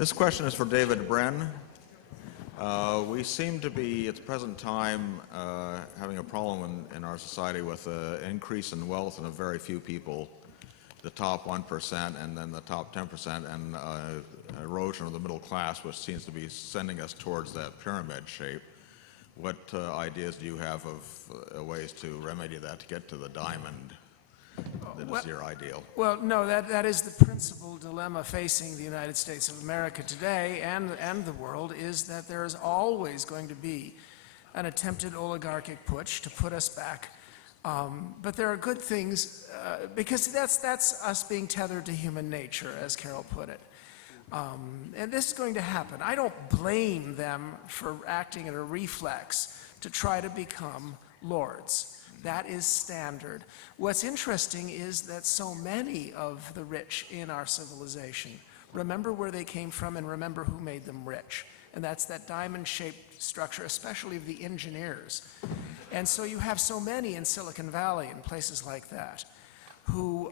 This question is for David Brin. We seem to be, at the present time, having a problem in our society with an increase in wealth in a very few people, the top 1% and then the top 10%, and erosion of the middle class, which seems to be sending us towards that pyramid shape. What ideas do you have of ways to remedy that, to get to the diamond that is your ideal? Well, no, that is the principal dilemma facing the United States of America today and the world, is that there is always going to be an attempted oligarchic push to put us back. But there are good things, because that's us being tethered to human nature, as Carol put it. And this is going to happen. I don't blame them for acting in a reflex to try to become lords. That is standard. What's interesting is that so many of the rich in our civilization remember where they came from and remember who made them rich. And that's that diamond-shaped structure, especially of the engineers. And so you have so many in Silicon Valley and places like that who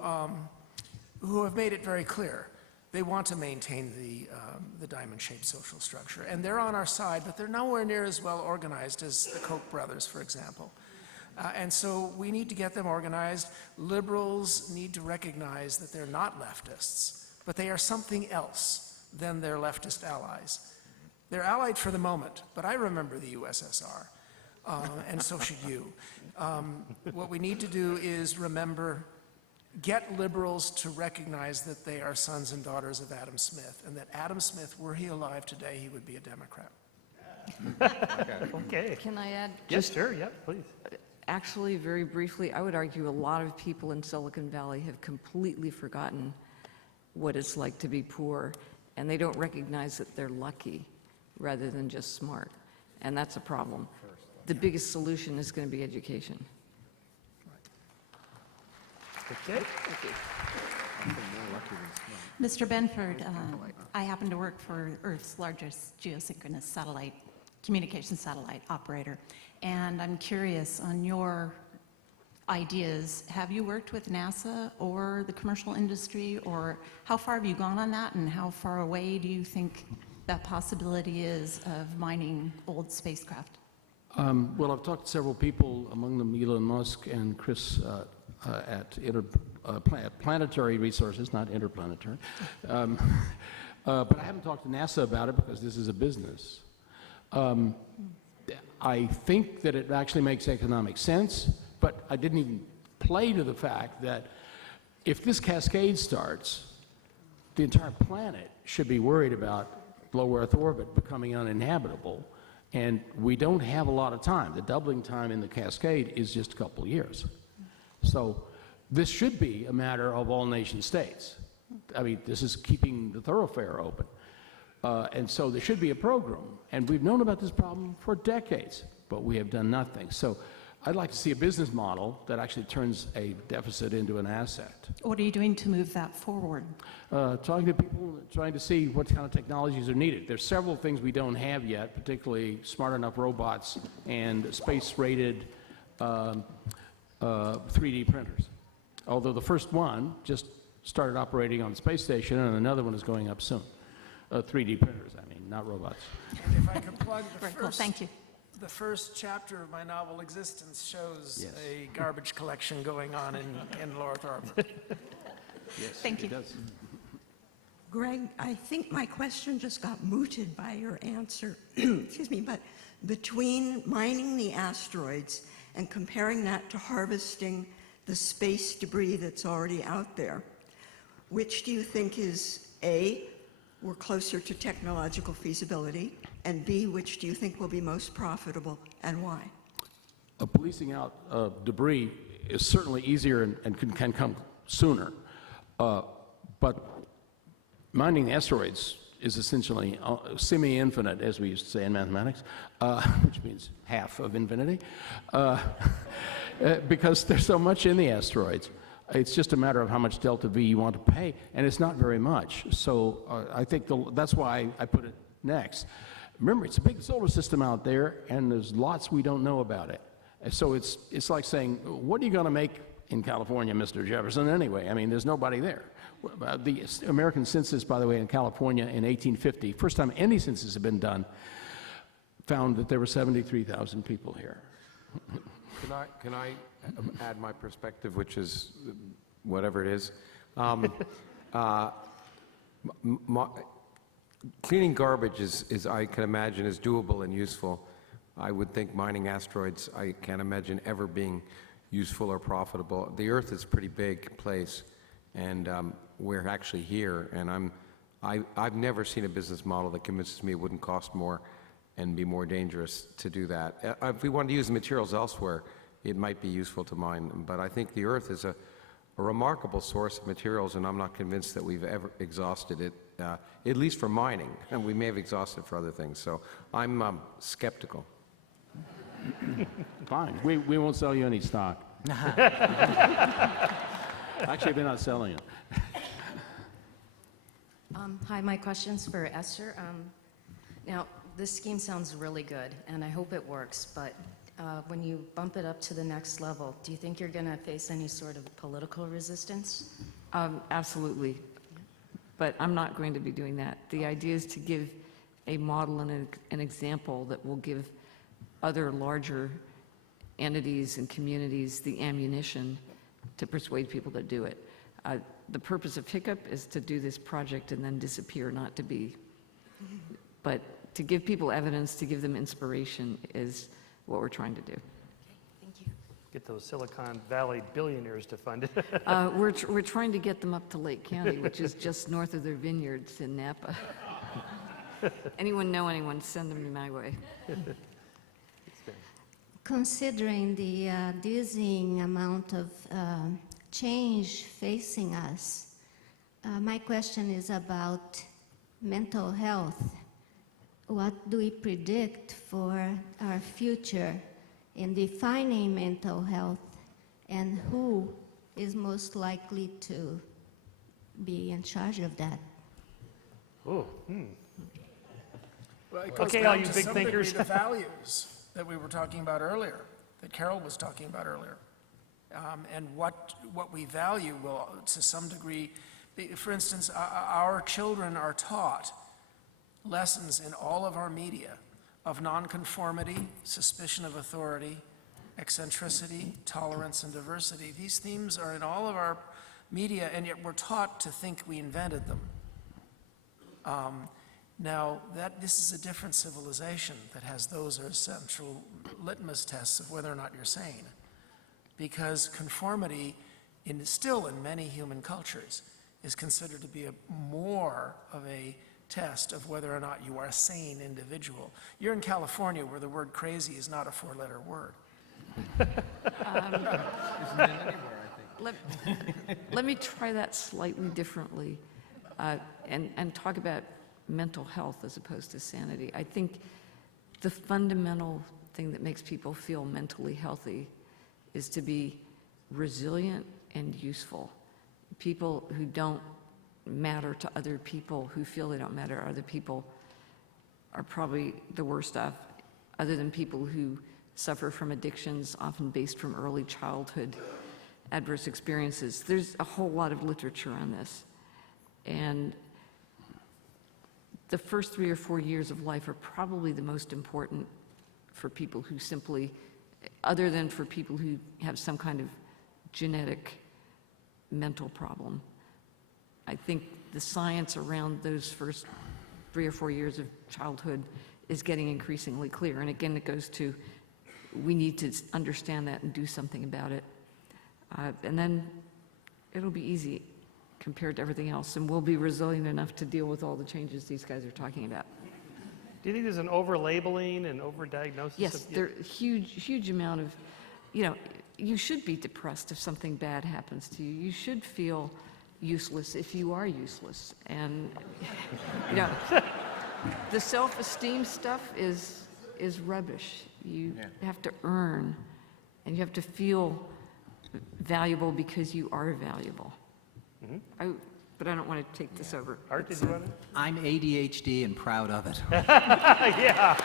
have made it very clear they want to maintain the diamond-shaped social structure. And they're on our side, but they're nowhere near as well organized as the Koch brothers, for example. And so we need to get them organized. Liberals need to recognize that they're not leftists, but they are something else than their leftist allies. They're allied for the moment, but I remember the USSR, and so should you. What we need to do is get liberals to recognize that they are sons and daughters of Adam Smith, and that Adam Smith, were he alive today, he would be a Democrat. Okay. Can I add? Yes, sure. Yep, please. Actually, very briefly, I would argue a lot of people in Silicon Valley have completely forgotten what it's like to be poor, and they don't recognize that they're lucky rather than just smart, and that's a problem. The biggest solution is going to be education. Okay. Mr. Benford, I happen to work for Earth's largest geosynchronous satellite, communication satellite operator, and I'm curious on your ideas. Have you worked with NASA or the commercial industry, or how far have you gone on that, and how far away do you think that possibility is of mining old spacecraft? Well, I've talked to several people, among them Elon Musk and Chris at Planetary Resources, not Interplanetary. But I haven't talked to NASA about it because this is a business. I think that it actually makes economic sense, but I didn't even play to the fact that if this cascade starts, the entire planet should be worried about low Earth orbit becoming uninhabitable, and we don't have a lot of time. The doubling time in the cascade is just a couple of years. So this should be a matter of all nation states. I mean, this is keeping the thoroughfare open. And so there should be a program. And we've known about this problem for decades, but we have done nothing. So I'd like to see a business model that actually turns a deficit into an asset. What are you doing to move that forward? Talking to people, trying to see what kind of technologies are needed. There's several things we don't have yet, particularly smart enough robots and space-rated 3D printers. Although the first one just started operating on the space station, and another one is going up soon. 3D printers, I mean, not robots. And if I could plug Thank you. the first chapter of my novel Existence shows Yes. a garbage collection going on in Lower Thorpe. Yes, Thank you. it does. Greg, I think my question just got mooted by your answer. Excuse me, but between mining the asteroids and comparing that to harvesting the space debris that's already out there, which do you think is A, we're closer to technological feasibility, and B, which do you think will be most profitable and why? Policing out debris is certainly easier and can come sooner. But mining the asteroids is essentially semi-infinite, as we used to say in mathematics, which means half of infinity, because there's so much in the asteroids. It's just a matter of how much delta V you want to pay, and it's not very much. So I think that's why I put it next. Remember, it's a big solar system out there, and there's lots we don't know about it. And so it's like saying, what are you going to make in California, Mr. Jefferson, anyway. I mean, there's nobody there. The American census, by the way, in California in 1850, first time any census had been done, found that there were 73,000 people here. Can I add my perspective, which is whatever it is? Cleaning garbage is, I can imagine, is doable and useful. I would think mining asteroids, I can't imagine ever being useful or profitable. The Earth is a pretty big place, and we're actually here, and I've never seen a business model that convinces me it wouldn't cost more and be more dangerous to do that. If we wanted to use the materials elsewhere, it might be useful to mine them, but I think the Earth is a remarkable source of materials, and I'm not convinced that we've ever exhausted it, at least for mining, and we may have exhausted for other things, so I'm skeptical. Fine, we won't sell you any stock. Actually, they're not selling it. Hi, my question's for Esther. Now, this scheme sounds really good, and I hope it works, but when you bump it up to the next level, do you think you're going to face any sort of political resistance? Absolutely. But I'm not going to be doing that. The idea is to give a model and an example that will give other larger entities and communities the ammunition to persuade people to do it. The purpose of Hiccup is to do this project and then disappear, not to be. But to give people evidence, to give them inspiration is what we're trying to do. Thank you. Get those Silicon Valley billionaires to fund it. We're trying to get them up to Lake County, which is just north of their vineyards in Napa. Anyone know anyone, send them my way. Considering the dizzying amount of change facing us, my question is about mental health. What do we predict for our future in defining mental health, and who is most likely to be in charge of that? Oh, Well, it goes Okay, all back you to big some degree thinkers. the values that we were talking about earlier, that Carol was talking about earlier. And what we value will, to some degree, be, for instance, our children are taught lessons in all of our media of nonconformity, suspicion of authority, eccentricity, tolerance, and diversity. These themes are in all of our media, and yet we're taught to think we invented them. Now, this is a different civilization that has those as central litmus tests of whether or not you're sane. Because conformity, still in many human cultures, is considered to be more of a test of whether or not you are a sane individual. You're in California, where the word crazy is not a four-letter word. Let me try that slightly differently and talk about mental health as opposed to sanity. I think the fundamental thing that makes people feel mentally healthy is to be resilient and useful. People who don't matter to other people, who feel they don't matter to other people, are probably the worst off, other than people who suffer from addictions, often based from early childhood adverse experiences. There's a whole lot of literature on this. And the first 3 or 4 years of life are probably the most important for people who simply, other than for people who have some kind of genetic mental problem. I think the science around those first 3 or 4 years of childhood is getting increasingly clear. And again, it goes to, we need to understand that and do something about it. And then it'll be easy compared to everything else, and we'll be resilient enough to deal with all the changes these guys are talking about. Do you think there's an over-labeling and over-diagnosis? Yes, there's a huge amount of, you should be depressed if something bad happens to you. You should feel useless if you are useless. And, the self-esteem stuff is rubbish. You have to earn, and you have to feel valuable because you are valuable. But I don't want to take this over. Art, did you want to? I'm ADHD and proud of it. Yeah.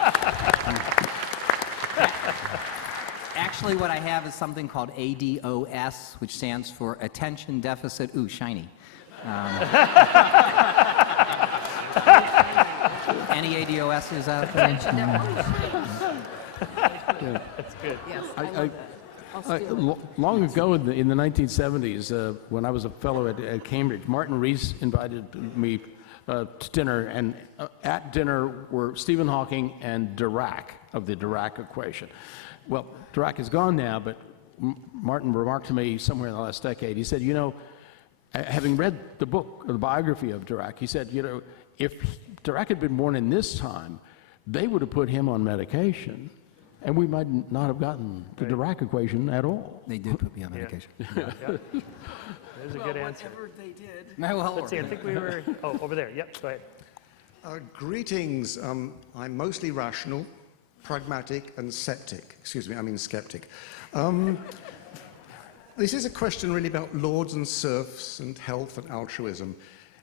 Actually, Actually, what I have is something called ADOS, which stands for Attention Deficit, shiny. Any ADOSs out there? That's good. Yes, I love that. I'll steal it. Long ago in the 1970s, when I was a fellow at Cambridge, Martin Rees invited me to dinner, and at dinner were Stephen Hawking and Dirac of the Dirac equation. Well, Dirac is gone now, but Martin remarked to me somewhere in the last decade, he said, you know, having read the book, the biography of Dirac, he said, you know, if Dirac had been born in this time, they would have put him on medication, and we might not have gotten the Dirac equation at all. They did put me on medication. Yeah. There's a good answer. Whatever they did. Let's see, I think we were, over there. Yep, go ahead. Greetings. I'm mostly rational, pragmatic, and skeptic. Skeptic. This is a question really about lords and serfs and health and altruism.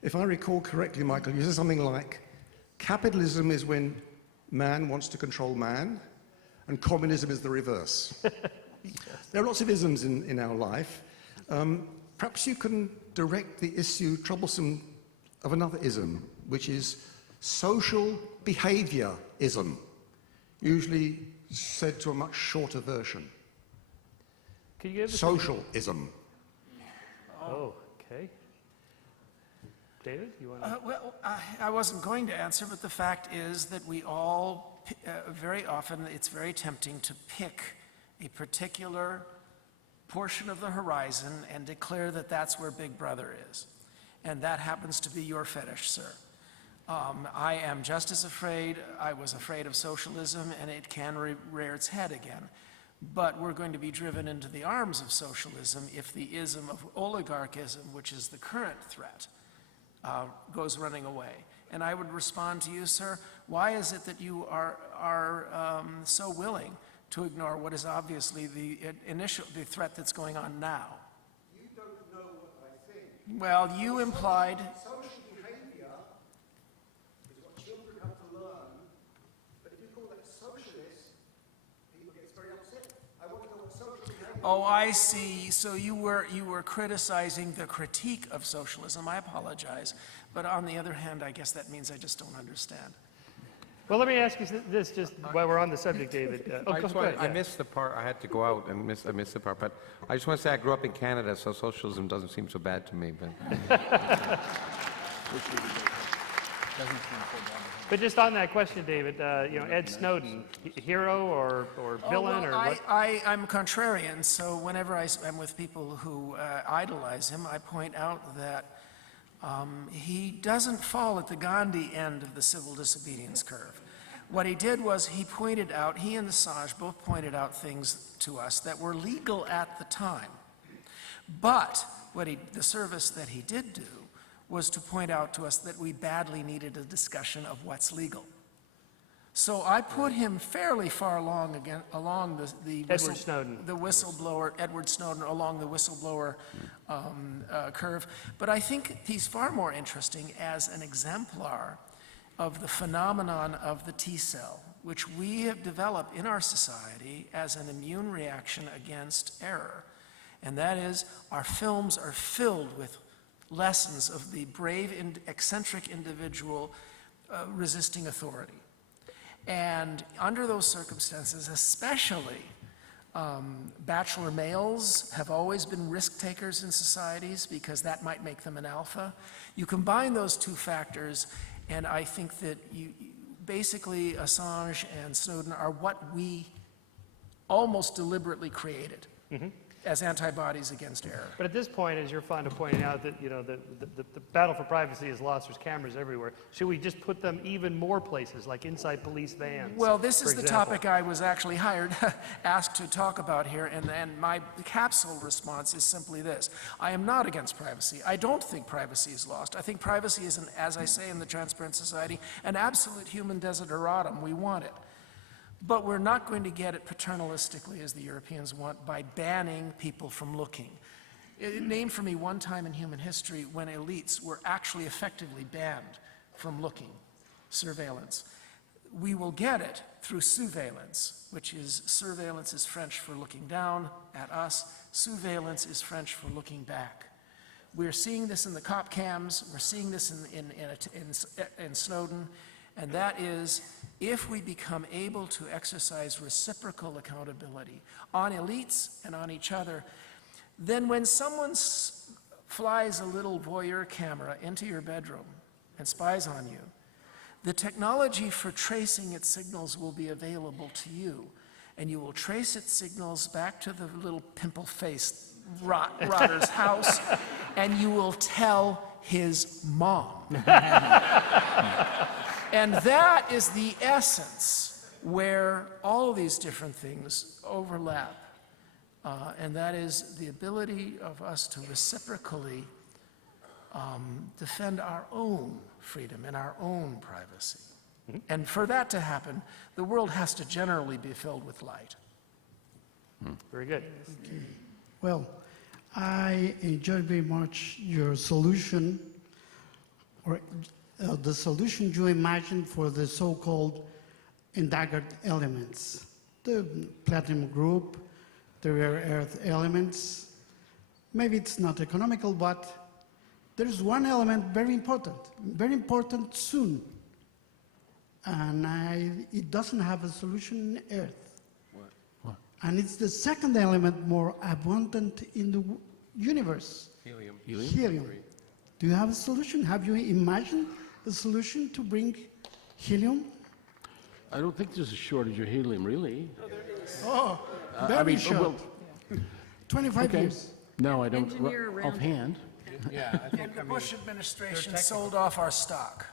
If I recall correctly, Michael, you said something like, capitalism is when man wants to control man, and communism is the reverse. There are lots of isms in our life. Perhaps you can direct the issue troublesome of another ism, which is social behaviorism, usually said to a much shorter version. Could you give us Socialism. Oh, okay. David, you want to? Well, I wasn't going to answer, but the fact is that we all, very often, it's very tempting to pick a particular portion of the horizon and declare that that's where Big Brother is. And that happens to be your fetish, sir. I am just as afraid. I was afraid of socialism, and it can rear its head again. But we're going to be driven into the arms of socialism if the ism of oligarchism, which is the current threat, goes running away. And I would respond to you, sir, why is it that you are so willing to ignore what is obviously the threat that's going on now? You don't know what I think. Well, you implied. Social behavior is what children have to learn, but if you call that socialist, people get very upset. I want to know what social behavior is. Oh, I see. So you were criticizing the critique of socialism. I apologize. But on the other hand, I guess that means I just don't understand. Well, let me ask you this just while we're on the subject, David. Go ahead. I missed the part, I had to go out and I missed the part, but I just want to say I grew up in Canada, so socialism doesn't seem so bad to me. But just on that question, David, Ed Snowden, hero or villain or what? I'm contrarian, so whenever I'm with people who idolize him, I point out that he doesn't fall at the Gandhi end of the civil disobedience curve. What he did was he and Assange both pointed out things to us that were legal at the time. But the service that he did do was to point out to us that we badly needed a discussion of what's legal. So I put him fairly far along the whistleblower, Edward Snowden, along the whistleblower curve. But I think he's far more interesting as an exemplar of the phenomenon of the T cell, which we have developed in our society as an immune reaction against error. And that is, our films are filled with lessons of the brave, eccentric individual resisting authority. And under those circumstances, especially, bachelor males have always been risk takers in societies because that might make them an alpha. You combine those two factors, and I think that basically Assange and Snowden are what we almost deliberately created as antibodies against error. But at this point, as you're fond of pointing out, that the battle for privacy is lost. There's cameras everywhere. Should we just put them even more places, like inside police vans? Well, this is for the example? topic I was actually asked to talk about here, and my capsule response is simply this. I am not against privacy. I don't think privacy is lost. I think privacy is, as I say in the Transparent Society, an absolute human desideratum. We want it. But we're not going to get it paternalistically, as the Europeans want, by banning people from looking. Name for me one time in human history when elites were actually effectively banned from looking, surveillance. we will get it through surveillance, which is surveillance is French for looking down at us. Surveillance is French for looking back. We're seeing this in the cop cams. We're seeing this in Snowden. And that is, if we become able to exercise reciprocal accountability on elites and on each other, then when someone flies a little voyeur camera into your bedroom and spies on you, the technology for tracing its signals will be available to you, and you will trace its signals back to the little pimple-faced rotter's house, and you will tell his mom. And that is the essence where all these different things overlap, and that is the ability of us to reciprocally defend our own freedom and our own privacy. And for that to happen, the world has to generally be filled with light. Very good. Well, I enjoyed very much your solution, or the solution you imagined for the so-called endangered elements, the platinum group, the rare earth elements. Maybe it's not economical, but there's one element very important soon, and it doesn't have a solution in Earth. What? And it's the second element more abundant in the universe. Helium. Helium. Do you have a solution? Have you imagined a solution to bring helium? I don't think there's a shortage of helium, really. Oh, I very mean, short. 25 Okay. years. No, I don't, Engineer around it. offhand. Yeah, I think, And the Bush administration sold off our stock.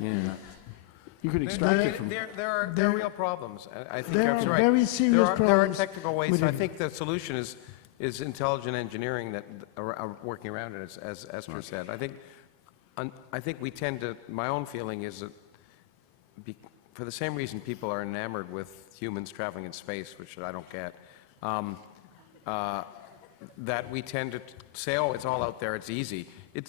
Yeah. You could extract it from, there are real problems. I think there that's are right. very serious there are problems technical ways. with I it. think the solution is intelligent engineering that are working around it, as Esther said. I think we tend to, my own feeling is that for the same reason people are enamored with humans traveling in space, which I don't get, that we tend to say, oh, it's all out there, it's easy.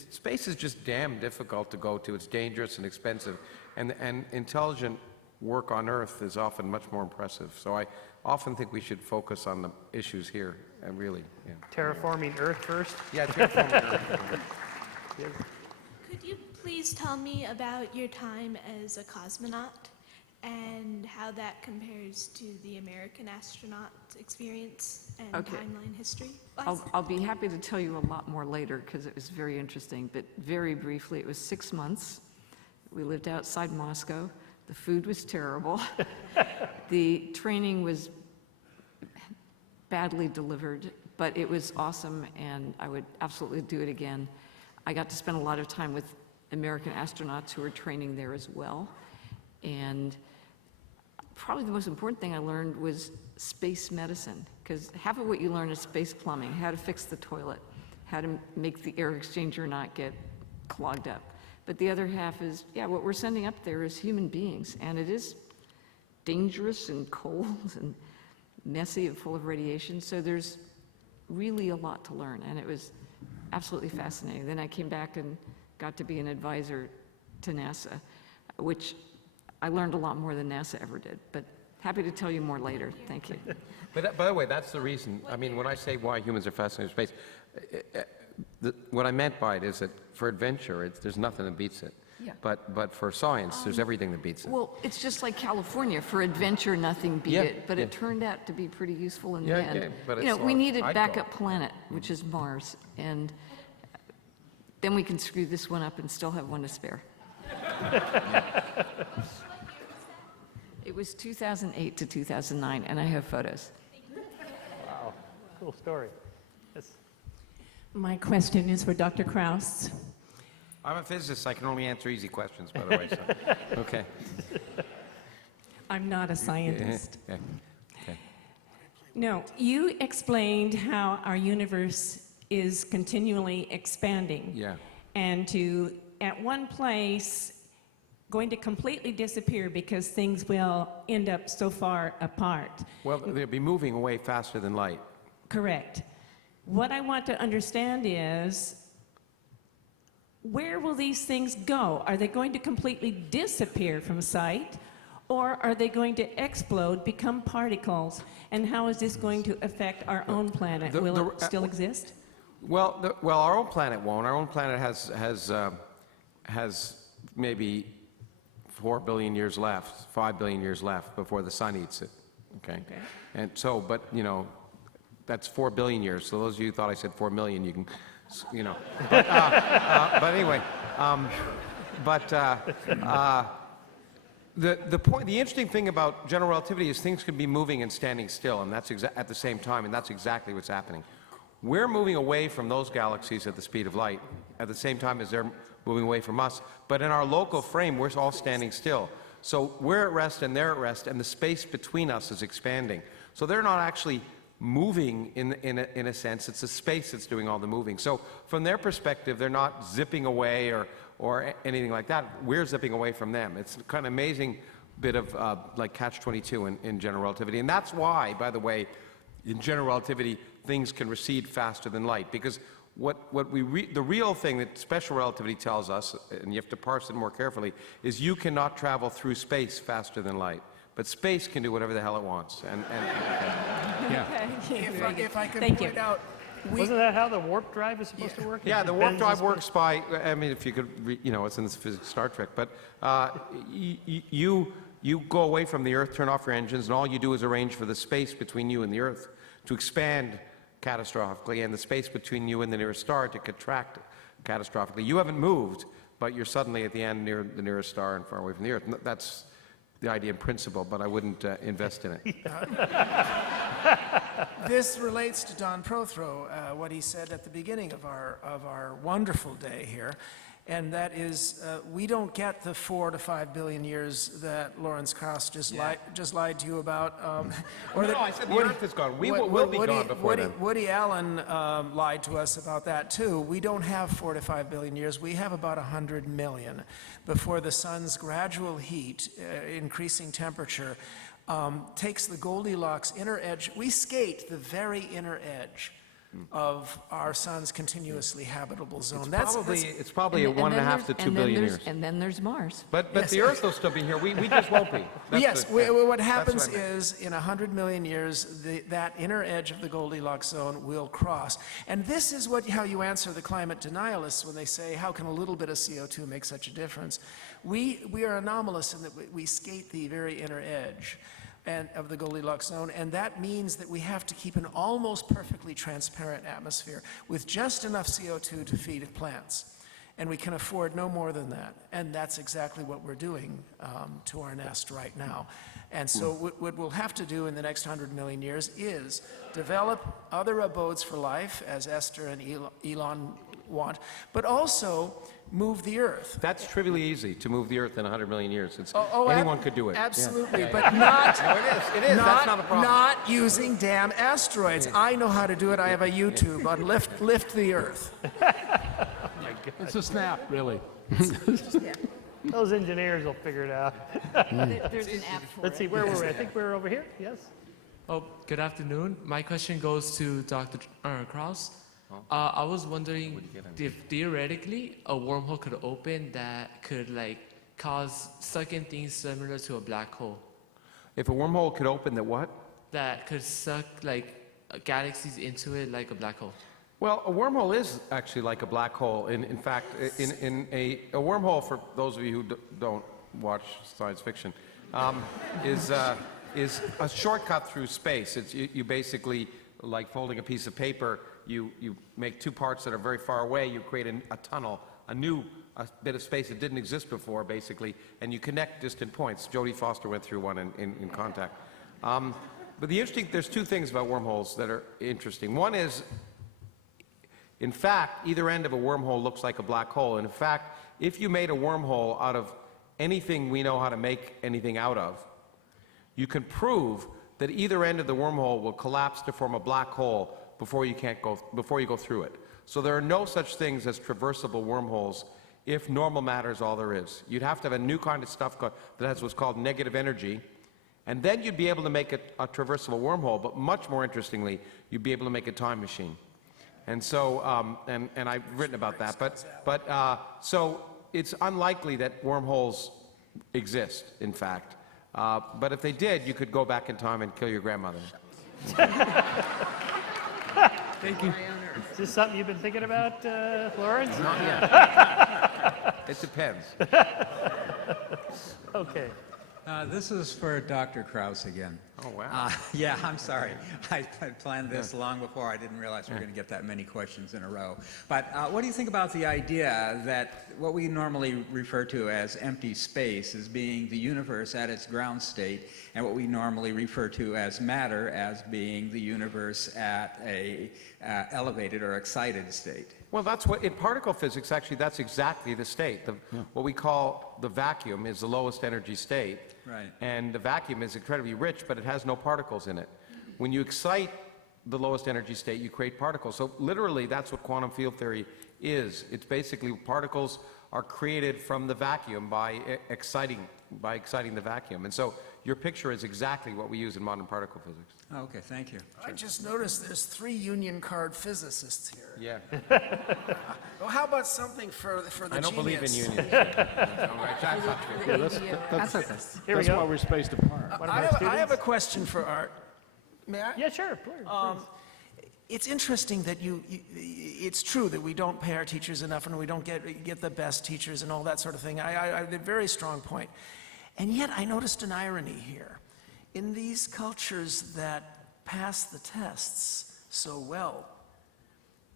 Space is just damn difficult to go to. It's dangerous and expensive. And intelligent work on Earth is often much more impressive. So I often think we should focus on the issues here, and really, yeah. Terraforming Earth first? Yeah, terraforming Earth. Could you please tell me about your time as a cosmonaut and how that compares to the American astronaut experience and Okay. timeline history? I'll be happy to tell you a lot more later because it was very interesting, but very briefly, it was 6 months. We lived outside Moscow. The food was terrible. The training was badly delivered, but it was awesome, and I would absolutely do it again. I got to spend a lot of time with American astronauts who were training there as well, and probably the most important thing I learned was space medicine, because half of what you learn is space plumbing, how to fix the toilet, how to make the air exchanger not get clogged up. But the other half is, yeah, what we're sending up there is human beings, and it is dangerous and cold and messy and full of radiation, so there's really a lot to learn, and it was absolutely fascinating. Then I came back and got to be an advisor to NASA, which I learned a lot more than NASA ever did, but happy to tell you more later. Thank you. But by the way, that's the reason. I mean, when I say why humans are fascinated with space, what I meant by it is that for adventure, there's nothing that beats it. Yeah. But for science, there's everything that beats it. Well, it's just like California. For adventure, nothing beat Yeah, it, but yeah. it turned out to be pretty useful in Yeah, the end. yeah, but You know, it's we all- needed I'd backup go. planet, which is Mars, and then we can screw this one up and still have one to spare. It was 2008 to 2009, and I have photos. Wow, cool story. Yes. My question is for Dr. Krauss. I'm a physicist. I can only answer easy questions, by the way. So. Okay. I'm not a scientist. Yeah. Okay. No, you explained how our universe is continually expanding. Yeah. And to, at one place, going to completely disappear because things will end up so far apart. Well, they'll be moving away faster than light. Correct. What I want to understand is, where will these things go? Are they going to completely disappear from sight? Or are they going to explode, become particles? And how is this going to affect our own planet? Will it still exist? Well, our own planet won't. Our own planet has maybe 4 billion years left, 5 billion years left before the sun eats it. Okay. And so, but you know, that's 4 billion years. So those of you who thought I said 4 million, you can, you know. But anyway, the point, the interesting thing about general relativity is things can be moving and standing still, and that's at the same time, and that's exactly what's happening. We're moving away from those galaxies at the speed of light at the same time as they're moving away from us. But in our local frame, we're all standing still. So we're at rest and they're at rest, and the space between us is expanding. So they're not actually moving in a sense. It's the space that's doing all the moving. So from their perspective, they're not zipping away or anything like that. We're zipping away from them. It's kind of amazing bit of like catch-22 in general relativity. And that's why, by the way, in general relativity, things can recede faster than light, because the real thing that special relativity tells us, and you have to parse it more carefully, is you cannot travel through space faster than light, but space can do whatever the hell it wants. If I could Thank point you. out, Wasn't that how the warp drive is supposed to work? Yeah, It the warp bends drive the works space- by, I mean, if you could, you know, it's in the physics Star Trek, but you go away from the Earth, turn off your engines, and all you do is arrange for the space between you and the Earth to expand catastrophically, and the space between you and the nearest star to contract catastrophically. You haven't moved, but you're suddenly at the end near the nearest star and far away from the Earth. That's the idea in principle, but I wouldn't invest in it. this relates to Don Prothero, what he said at the beginning of our wonderful day here, and that is we don't get the 4 to 5 billion years that Lawrence Krauss just lied to you about. I said the Earth is gone. We'll be gone before then. Woody Allen lied to us about that too. We don't have 4 to 5 billion years. We have about 100 million before the sun's gradual heat, increasing temperature, takes the Goldilocks inner edge. We skate the very inner edge of our sun's continuously habitable zone. It's probably a 1.5 to 2 billion years. And then there's Mars. But the Earth will still be here. We just won't be. What happens is, in 100 million years, that inner edge of the Goldilocks zone will cross. And this is how you answer the climate denialists when they say, how can a little bit of CO2 make such a difference? We are anomalous in that we skate the very inner edge of the Goldilocks zone, and that means that we have to keep an almost perfectly transparent atmosphere with just enough CO2 to feed plants. And we can afford no more than that. And that's exactly what we're doing to our nest right now. And so what we'll have to do in the next 100 million years is develop other abodes for life, as Esther and Elon want, but also move the Earth. That's trivially easy to move the Earth in 100 million years. Anyone could do it. Absolutely, but not. No, it is. That's not a problem. Not using damn asteroids. I know how to do it. I have a YouTube on lift the Earth. It's a snap, really. Those engineers will figure it out. There's an app for Let's see, where were we? I think we're over here. Yes. Oh, good afternoon. My question goes to Dr. Krauss. I was wondering if theoretically a wormhole could open that could cause sucking things similar to a black hole. If a wormhole could open that what? That could suck galaxies into it like a black hole. Well, a wormhole is actually like a black hole. In fact, a wormhole, for those of you who don't watch science fiction, is a shortcut through space. You basically, like folding a piece of paper, you make two parts that are very far away, you create a tunnel, a bit of space that didn't exist before, basically, and you connect distant points. Jodie Foster went through one in Contact. But there's two things about wormholes that are interesting. One is, in fact, either end of a wormhole looks like a black hole. And in fact, if you made a wormhole out of anything we know how to make anything out of, you can prove that either end of the wormhole will collapse to form a black hole before you go through it. So there are no such things as traversable wormholes if normal matter is all there is. You'd have to have a new kind of stuff that has what's called negative energy, and then you'd be able to make a traversable wormhole, but much more interestingly, you'd be able to make a time machine. And so, and I've written about that, but so it's unlikely that wormholes exist, in fact. But if they did, you could go back in time and kill your grandmother. Thank you. Is this something you've been thinking about, Lawrence? Not yet. It depends. Okay. This is for Dr. Krauss again. Oh, wow. Yeah, I'm sorry. I planned this long before. I didn't realize we were going to get that many questions in a row. But what do you think about the idea that what we normally refer to as empty space as being the universe at its ground state, and what we normally refer to as matter as being the universe at a elevated or excited state? Well, that's what, in particle physics, actually, that's exactly the state. What we call the vacuum is the lowest energy state. Right. And the vacuum is incredibly rich, but it has no particles in it. When you excite the lowest energy state, you create particles. So literally, that's what quantum field theory is. It's basically particles are created from the vacuum by exciting the vacuum. And so your picture is exactly what we use in modern particle physics. Okay, thank you. I just noticed there's 3 union card physicists here. Yeah. Well, how about something for the I don't believe in genius? unions. That's not true. Yeah, that's Here we go. why we're spaced apart. One of I our have students. a question for Art. May I? Yeah, sure. Please. It's interesting that it's true that we don't pay our teachers enough and we don't get the best teachers and all that sort of thing. I a very strong point. And yet I noticed an irony here. In these cultures that pass the tests so well,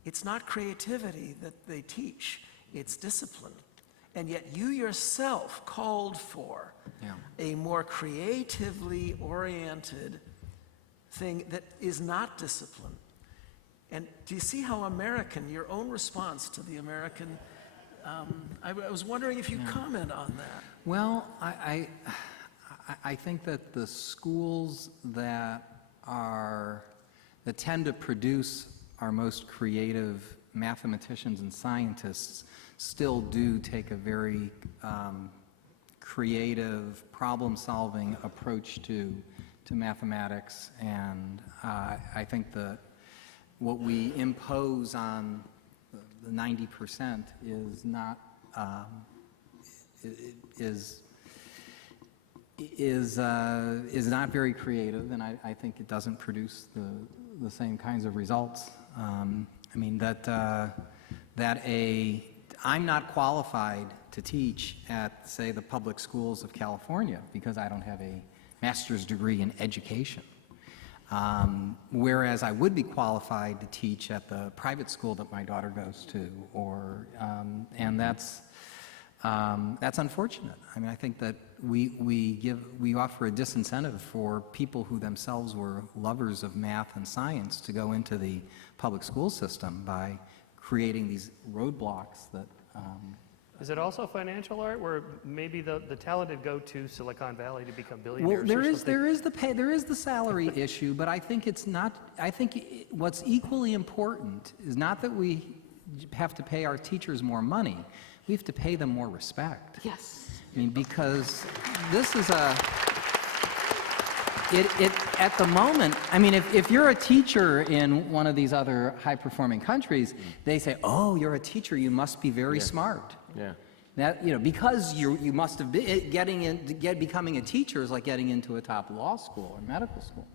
it's not creativity that they teach, it's discipline. And yet you yourself called for a more creatively oriented thing that is not discipline. And do you see how American, your own response to the American, I was wondering if you'd comment on that. Well, I think that the schools that tend to produce our most creative mathematicians and scientists still do take a very creative, problem-solving approach to mathematics, and I think that what we impose on the 90% is not is not very creative, and I think it doesn't produce the same kinds of results. I mean, I'm not qualified to teach at, say, the public schools of California because I don't have a master's degree in education. Whereas I would be qualified to teach at the private school that my daughter goes to, and that's unfortunate. I mean, I think that we offer a disincentive for people who themselves were lovers of math and science to go into the public school system by creating these roadblocks that. Is it also financial, Art, where maybe the talented go to Silicon Valley to become billionaires? Well, there is the salary issue, but I think it's not. I think what's equally important is not that we have to pay our teachers more money. We have to pay them more respect. Yes. I mean, because this is at the moment, I mean, if you're a teacher in one of these other high-performing countries, they say, oh, you're a teacher, you must be very smart. Yeah. That, because you must have been, becoming a teacher is like getting into a top law school or medical school.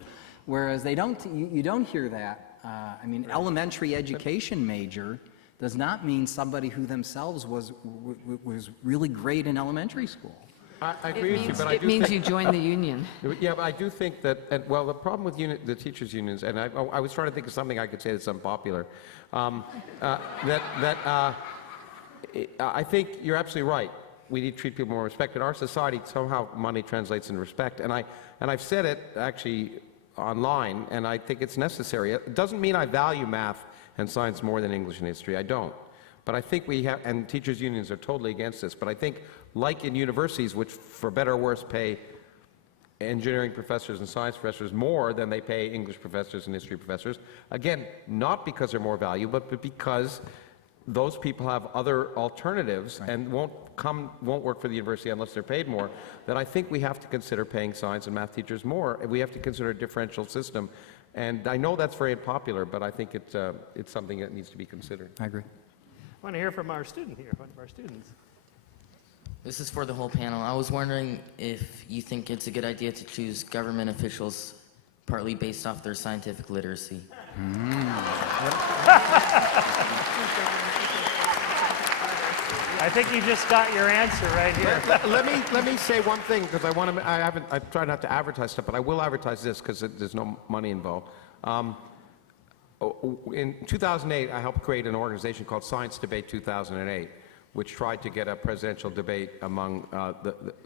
Whereas you don't hear that. I mean, elementary education major does not mean somebody who themselves was really great in elementary school. I agree with you, but I do It means think, you join the union. Yeah, but I do think that, the problem with the teachers' unions, and I was trying to think of something I could say that's unpopular, I think you're absolutely right. We need to treat people more respect. In our society, somehow money translates into respect, and I've said it actually online, and I think it's necessary. It doesn't mean I value math and science more than English and history. I don't. But I think we have, and teachers' unions are totally against this, but I think, like in universities, which for better or worse pay engineering professors and science professors more than they pay English professors and history professors, again, not because they're more valuable, but because those people have other alternatives and won't work for the university unless they're paid more, then I think we have to consider paying science and math teachers more, and we have to consider a differential system. And I know that's very unpopular, but I think it's something that needs to be considered. I agree. I want to hear from our student here, one of our students. This is for the whole panel. I was wondering if you think it's a good idea to choose government officials partly based off their scientific literacy. I think you just got your answer right here. Let me say one thing, because I try not to advertise stuff, but I will advertise this because there's no money involved. In 2008, I helped create an organization called Science Debate 2008, which tried to get a presidential debate among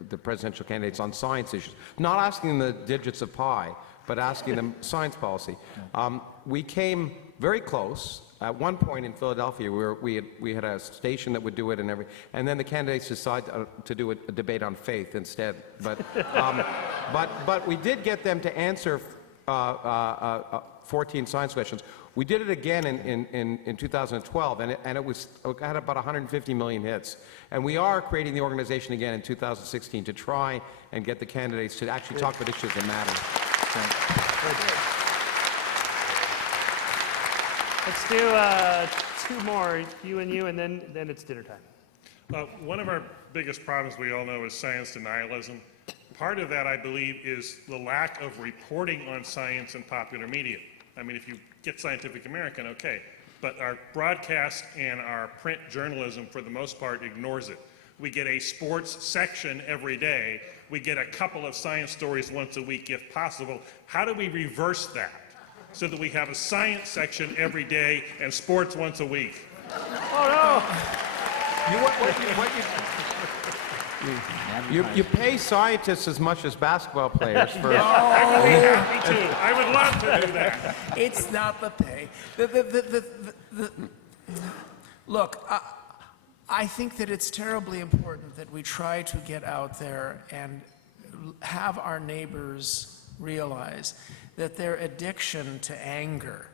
the presidential candidates on science issues, not asking them the digits of pi, but asking them science policy. We came very close. At one point in Philadelphia, we had a station that would do it, and then the candidates decided to do a debate on faith instead. But we did get them to answer 14 science questions. We did it again in 2012, and it had about 150 million hits. And we are creating the organization again in 2016 to try and get the candidates to actually talk about issues that matter. Let's do 2 more, you, and then it's dinner time. One of our biggest problems, we all know, is science denialism. Part of that, I believe, is the lack of reporting on science in popular media. I mean, if you get Scientific American, okay, but our broadcast and our print journalism, for the most part, ignores it. We get a sports section every day. We get a couple of science stories once a week, if possible. How do we reverse that so that we have a science section every day and sports once a week? Oh, no! You pay scientists as much as basketball players for... I would be happy to. I would love to do that. It's not the pay. Look, I think that it's terribly important that we try to get out there and have our neighbors realize that their addiction to anger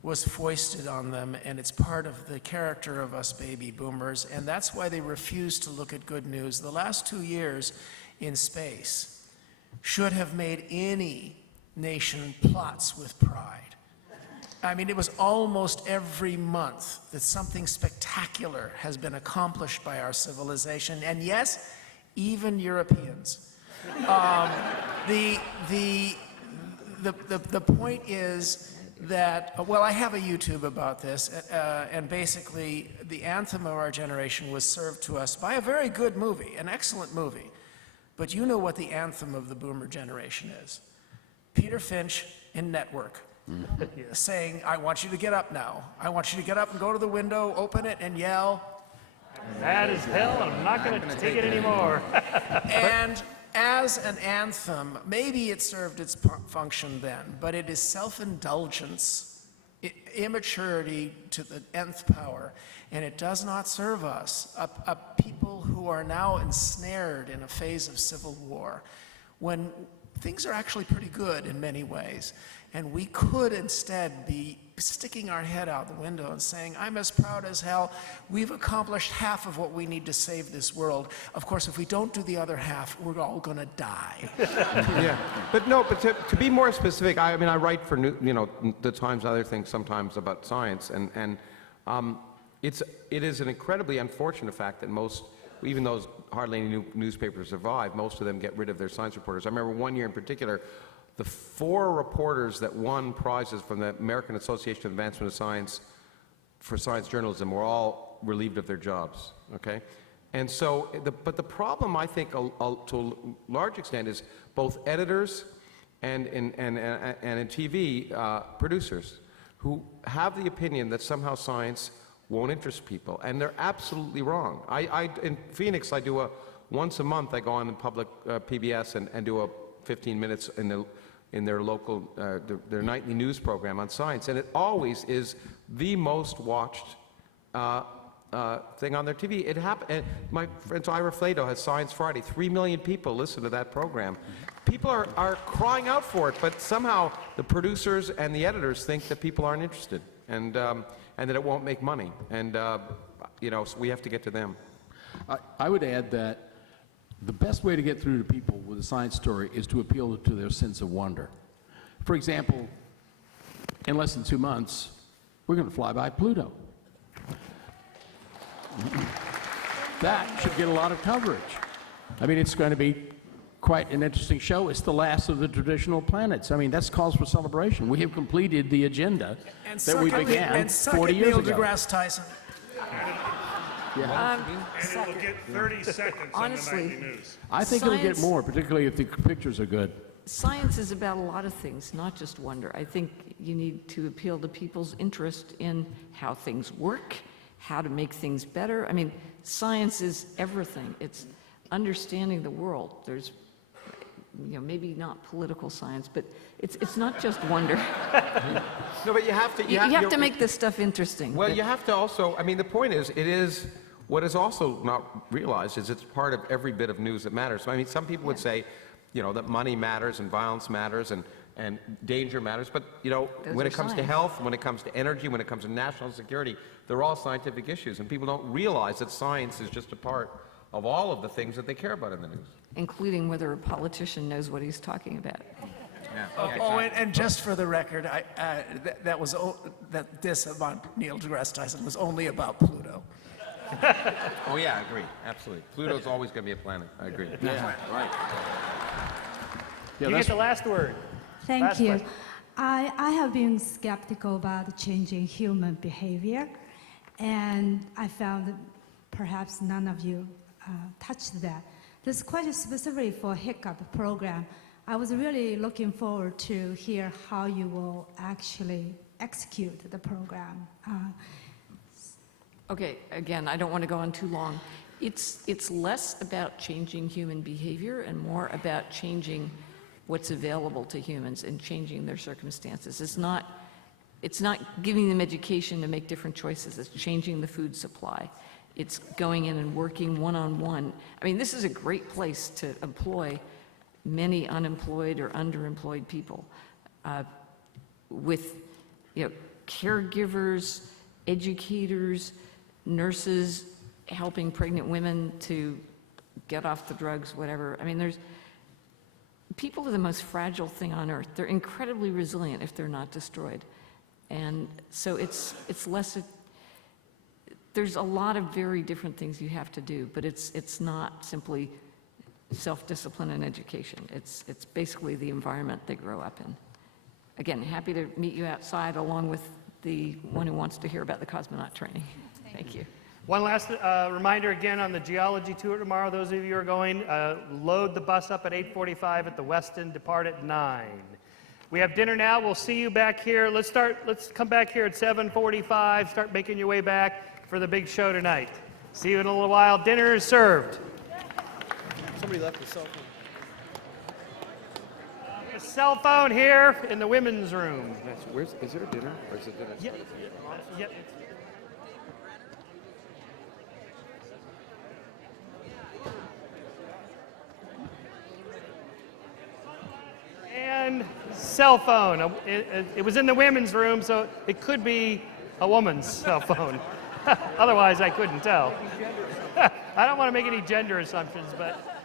was foisted on them, and it's part of the character of us baby boomers, and that's why they refuse to look at good news. The last 2 years in space should have made any nation plots with pride. I mean, it was almost every month that something spectacular has been accomplished by our civilization, and yes, even Europeans. The point is that, well, I have a YouTube about this, and basically the anthem of our generation was served to us by a very good movie, an excellent movie. But you know what the anthem of the boomer generation is. Peter Finch in Network saying, I want you to get up now. I want you to get up and go to the window, open it, and yell. Mad as hell, and I'm not going to take it anymore. And as an anthem, maybe it served its function then, but it is self-indulgence, immaturity to the nth power, and it does not serve us, a people who are now ensnared in a phase of civil war, when things are actually pretty good in many ways, and we could instead be sticking our head out the window and saying, I'm as proud as hell, we've accomplished half of what we need to save this world. Of course, if we don't do the other half, we're all gonna die. Yeah, but to be more specific, I mean, I write for the Times and other things sometimes about science, and it is an incredibly unfortunate fact that most, even though hardly any newspapers survive, most of them get rid of their science reporters. I remember one year in particular, the 4 reporters that won prizes from the American Association of Advancement of Science for science journalism were all relieved of their jobs, okay? And so, but the problem, I think, to a large extent, is both editors and in TV, producers, who have the opinion that somehow science won't interest people, and they're absolutely wrong. In Phoenix, I do once a month, I go on the public PBS and do a 15 minutes in their local, their nightly news program on science, and it always is the most watched thing on their TV. It happened, and my friend Ira Flato has Science Friday. 3 million people listen to that program. People are crying out for it, but somehow the producers and the editors think that people aren't interested, and that it won't make money, and so we have to get to them. I would add that the best way to get through to people with a science story is to appeal to their sense of wonder. For example, in less than 2 months, we're going to fly by Pluto. That should get a lot of coverage. I mean, it's going to be quite an interesting show. It's the last of the traditional planets. I mean, that's cause for celebration. We have completed the agenda that we began 40 years Neil ago. deGrasse Tyson. Yeah. And it will get 30 seconds Honestly, on the nightly news. I think it'll get Science- more, particularly if the pictures are good. Science is about a lot of things, not just wonder. I think you need to appeal to people's interest in how things work, how to make things better. I mean, science is everything. It's understanding the world. There's, maybe not political science, but it's not just wonder. No, but you have to... You have to make this stuff interesting. Well, you have to also, I mean, the point is, what is also not realized is it's part of every bit of news that matters. So, I mean, some people would say, that money matters and violence matters and danger matters, but, when it comes to health, when it comes to energy, when it comes to national security, they're all scientific issues, and people don't realize that science is just a part of all of the things that they care about in the news. Including whether a politician knows what he's talking about. And just for the record, this about Neil deGrasse Tyson was only about Pluto. Oh, yeah, I agree. Absolutely. Pluto's always going to be a planet. I agree. Yeah, right. You get the last word. Thank Last you. question. I have been skeptical about changing human behavior, and I found that perhaps none of you touched that. This question specifically for Hiccup program. I was really looking forward to hear how you will actually execute the program. Okay, again, I don't want to go on too long. It's less about changing human behavior and more about changing what's available to humans and changing their circumstances. It's not giving them education to make different choices. It's changing the food supply. It's going in and working one-on-one. I mean, this is a great place to employ many unemployed or underemployed people with, caregivers, educators, nurses, helping pregnant women to get off the drugs, whatever. I mean, people are the most fragile thing on earth. They're incredibly resilient if they're not destroyed. And so it's less, there's a lot of very different things you have to do, but it's not simply self-discipline and education. It's basically the environment they grow up in. Again, happy to meet you outside along with the one who wants to hear about the cosmonaut training. Thank you. One last reminder again on the geology tour tomorrow. Those of you who are going, load the bus up at 8:45 at the Westin, depart at 9. We have dinner now. We'll see you back here. Let's come back here at 7:45. Start making your way back for the big show tonight. See you in a little while. Dinner is served. Somebody left his cell phone. A cell phone here in the women's room. Is there a dinner? Or is it dinner? Yep. And cell phone. It was in the women's room, so it could be a woman's cell phone. Otherwise, I couldn't tell. I don't want to make any gender assumptions, but